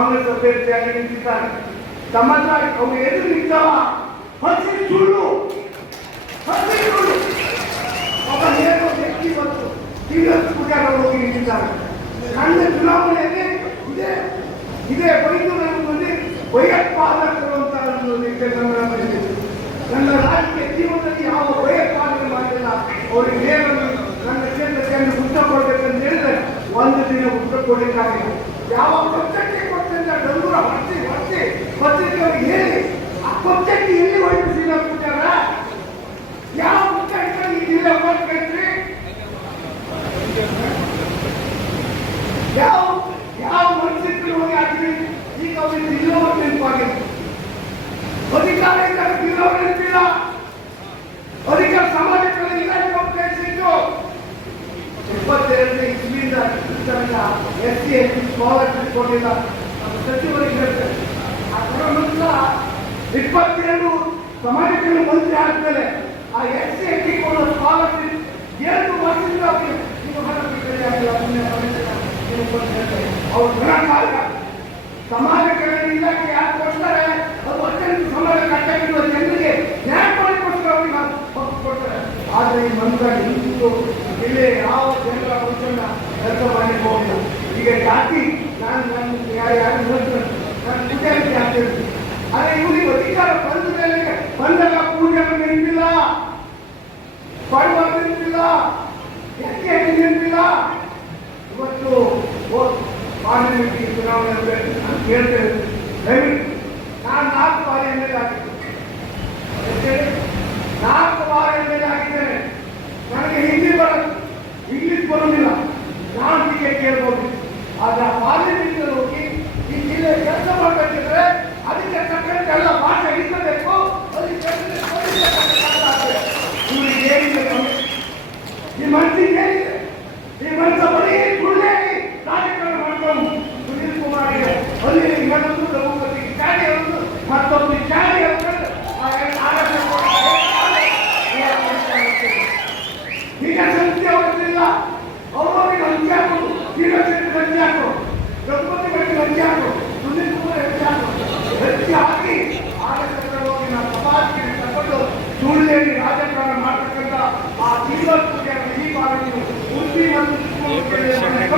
ಕಾಂಗ್ರೆಸ್ ಅಭ್ಯರ್ಥಿಯಾಗಿ ನಿಂತಿದ್ದಾರೆ ತಮ್ಮನ್ನ ಅವರು ಎದುರು ನಿಂತವ ಹಸಿ ಸುಳ್ಳು ಹಸಿ ಸುಳ್ಳು. ಒಬ್ಬ ಏನು ವ್ಯಕ್ತಿ ಶ್ರೀರಸ್ ಪೂಜಾರಿ ಅವರು ಹೋಗಿ ನಿಂತಿದ್ದಾರೆ. ನನ್ನ ಚುನಾವಣೆಯಲ್ಲಿ ಇದೇ ಇದೇ ಬೈದೂರಿನಲ್ಲಿ ಭಯೋತ್ಪಾದಕರು ಅಂತ ಒಂದು ನಿರ್ದೇಶನ ಬಂದಿದೆ ನನ್ನ ರಾಜಕೀಯ ಜೀವನದಲ್ಲಿ ಯಾವ ಭಯೋತ್ಪಾದನೆ ಮಾಡಿಲ್ಲ, ಅವರಿಗೆ ನೇರ ನನ್ನ ಕ್ಷೇತ್ರಕ್ಕೆ ಉತ್ತರ ಕೊಡಬೇಕಂತ ಹೇಳಿದ್ರೆ ಒಂದು ದಿನ ಉತ್ತರ ಕೊಡಲಿಕ್ಕಾಗಿಲ್ಲ. ಯಾವ ಪಕ್ಷಕ್ಕೆ ಡಂಗೂರ ಹೊರಸಿ ಹೊರಸಿ ಪತ್ರಿಕೆ ಅವ್ರಿಗೆ ಹೇಳಿ ಆ ಪಕ್ಷಕ್ಕೆ ಎಲ್ಲಿ ಶ್ರೀರಾಮ್ ಪೂಜಾರ ಯಾವ ಹೋಗ್ಬೇಕ್ರಿ ಯಾವ ಯಾವ ಮನುಷ್ಯಕ್ಕೆ ಹೋಗಿ ಹಾಕಿದ್ರಿ ಈಗ ಅವ್ರಿಗೆ ಇಲ್ಲವರು ನೆನಪಾಗಿದೆ ಅಧಿಕಾರ ಇದ್ದಾಗ ಅಧಿಕಾರ ಸಮಾಜಕ್ಕೆ ಕಳಿಸಿದ್ದು? ಇಪ್ಪತ್ತೆರಡನೇ ಇಸ್ವಿಯಿಂದ ಎಸ್ ಸಿ ಎಸ್ ಸ್ಕಾಲರ್ಶಿಪ್ ಕೊಟ್ಟಿಲ್ಲ ಅದು ಸಚಿವರಿಗೆ ಹೇಳ್ತಾರೆ ಆ ಕೊಡೋ ನಂತರ ಇಪ್ಪತ್ತೆರಡು ಸಮಾಜಕ್ಕೆ ಮಂತ್ರಿ ಆದ್ಮೇಲೆ ಆ ಎಸ್ ಸಿ ಟಿ ಕೊಡೋ ಸ್ಕಾಲರ್ಶಿಪ್ ಎರಡು ವರ್ಷದಿಂದ ಅವ್ರು ಗುಣಕಾರಕ ಸಮಾಜ ಕಲ್ಯಾಣ ಇಲಾಖೆ ಯಾರು ಕೊಡ್ತಾರೆ ಅದು ಅತ್ಯಂತ ಸಮಾಜ ಕಟ್ಟಡಗಳ ಜನರಿಗೆ ನ್ಯಾಯ ಮಾಡಿಕೊಡ್ತಾರೆ ಅವ್ರಿಗೆ ನಾವು ಕೊಡ್ತಾರೆ ಆದರೆ ಈ ಮಂತ್ರ ಹಿಂದೂ ಜಿಲ್ಲೆ ಯಾವ ಜನರ ಪಕ್ಷನ ಕೆಲಸ ಮಾಡಲಿಕ್ಕೆ ಈಗ ಜಾತಿ, ನಾನು ನಾನು ಯಾರು ಯಾರು ನಾನು ಪೂಜಾರಿ ಜಾತಿ ಆದರೆ ಇವ್ರಿಗೆ ಅಧಿಕಾರ ಬಂದ ಮೇಲೆ ಬಂದಾಗ ಪೂಜೆ ನೆನಪಿಲ್ಲ ಪಡುವ ನೆನಪಿಲ್ಲ ಯಾಕೆ ನೆನಪಿಲ್ಲ ಇವತ್ತು ಪಾರ್ಲಿಮೆಂಟ್ ಚುನಾವಣೆ ನಾನು ಕೇಳ್ತೇನೆ ದಯವಿಟ್ಟು ನಾನು ನಾಲ್ಕು ಬಾರಿ ಎಂ ಎಲ್ ನಾಲ್ಕು ಬಾರಿ ಎಂ ಆಗಿದ್ದೇನೆ. ನನಗೆ ಹಿಂದಿ ಬರಲ್ಲ. ಇಂಗ್ಲಿಷ್ ಬರೋದಿಲ್ಲ. ನಾನು ಟಿಕೆಟ್ ಕೇಳ್ಬೋದು. ಆದ್ರೆ ಆ ಪಾರ್ಲಿಮೆಂಟ್ ಹೋಗಿ ಈ ಜಿಲ್ಲೆ ಕೆಲಸ ಮಾಡಬೇಕಿದ್ರೆ ಅದಕ್ಕೆ ತಕ್ಕಂತೆ ಎಲ್ಲ ಕಲಿಸಬೇಕು ಅಂತ ಇವ್ರಿಗೆ ಏನಿದೆ? ಈ ಮನಸ್ಸಿಗೆ ಏನಿದೆ? ಈ ಮನಸ್ಸ ಬರೀ ಸುಳ್ಳೇರಿ ರಾಜಕಾರಣ ಮಾಡ್ಕೊಂಡು ಸುನೀಲ್ ಕುಮಾರ್ಗೆ ಅಲ್ಲಿ ಇನ್ನೊಂದು ರಘುಪತಿ ಚಾಡಿ ಒಂದು, ಮತ್ತೊಂದು ಚಾಡಿ. ಈಗ ಸಂಸ್ಥೆ ಅವರಿಲ್ಲ ಅವರವರಿಗೆ ಹಂಚೆ ಹಾಕೋದು ಈಗ ಹಂಚೆ ಹಾಕೋದು ರಘುಪತಿ ಬಗ್ಗೆ ಹಂಚೆ ಹಾಕೋದು ಸುನೀಲ್ ಕುಮಾರ್ ಹಂಚೆ ಹಾಕೋದು ಹಂಚೆ ಹಾಕಿ ಆಲೋಚನೆ ಹೋಗಿ ನಾವು ಸಮಾಜಕ್ಕೆ ತಗೊಂಡು ಸುಳ್ಳೇರಿ ರಾಜಕಾರಣ ಮಾಡ್ತಕ್ಕಂಥ ಆ ಶ್ರೀಮಂತ ಪೂಜೆ ಈ ಭಾಗದಲ್ಲಿ ಉಡುಪಿ ಮತ್ತು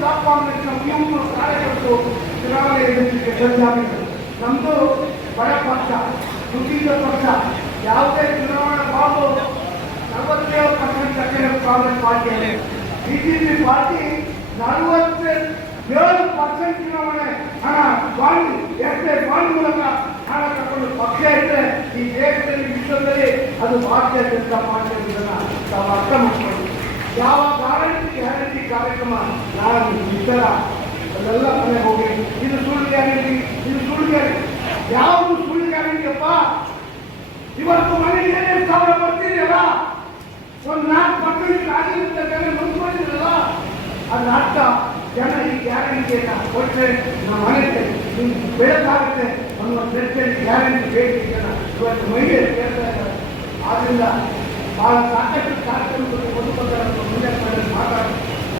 ನಮ್ಮ ಇವರು ಕಾರ್ಯಕರ್ತರು ಚುನಾವಣೆ ಎದುರಿಸಲಿಕ್ಕೆ ಸಜ್ಜಾಗಿದ್ದರು ನಮ್ಮದು ಬಡ ಪಕ್ಷ ದುಡ್ಡಿದ್ದ ಪಕ್ಷ ಯಾವುದೇ ಚುನಾವಣಾ ಬಾಬು ನಲವತ್ತೇಳು ಪರ್ಸೆಂಟ್ ತಕ್ಕ ಕಾಂಗ್ರೆಸ್ ಪಾರ್ಟಿಯಲ್ಲಿ ಬಿಜೆಪಿ ಪಾರ್ಟಿ ನಲವತ್ತೇಳು ಪರ್ಸೆಂಟ್ ಚುನಾವಣೆ ಹಣ ಬಾಂಡ್ ಎಷ್ಟೇ ಬಾಂಡ್ ಮೂಲಕ ಹಣ ತಗೊಂಡು ಪಕ್ಷ ಇದ್ರೆ ಈ ದೇಶದಲ್ಲಿ ವಿಶ್ವದಲ್ಲಿ ಅದು ಭಾರತೀಯ ಜನತಾ ಪಾರ್ಟಿ ತಾವು ಅರ್ಥ ಯಾವ ಕಾರಣಕ್ಕೆ ಗ್ಯಾರಂಟಿ ಕಾರ್ಯಕ್ರಮ ನಾನು ಇತರ ಅದೆಲ್ಲ ಮನೆ ಹೋಗಿ. ಇದು ಸುಳ್ಳು ಗ್ಯಾರಂಟಿ, ಇದು ಸುಳ್ಳು ಗ್ಯಾರಂಟಿ. ಯಾವುದು ಸುಳ್ಳು ಗ್ಯಾರಂಟಿಯಪ್ಪ ಇವತ್ತು ಮನೆಗೆ ಏನೇನು ಸಾವಿರ ಬರ್ತಿದೆಯಲ್ಲ ಒಂದು ನಾಲ್ಕು ಮಕ್ಕಳಿಗೆ ಆಗಿರುತ್ತೆ ಮುಂದುವರಿದಿರಲ್ಲ ಆ ಅರ್ಥ ಜನ ಈ ಗ್ಯಾರಂಟಿಯನ್ನು ಕೊಟ್ಟರೆ ನಮ್ಮ ಮನೆಗೆ ನಿಮ್ಗೆ ಬೆಳಕಾಗುತ್ತೆ ಅನ್ನೋ ಚರ್ಚೆಯಲ್ಲಿ ಗ್ಯಾರಂಟಿ ಬೇಕು ಇವತ್ತು ಮಹಿಳೆಯರು ಕೇಳ್ತಾ ಇದ್ದಾರೆ. ಆದ್ರಿಂದ వాళ్ళ సాకర్షణ కార్యక్రమం పొందుపరచడానికి ముందే మాట్లాడుతుంది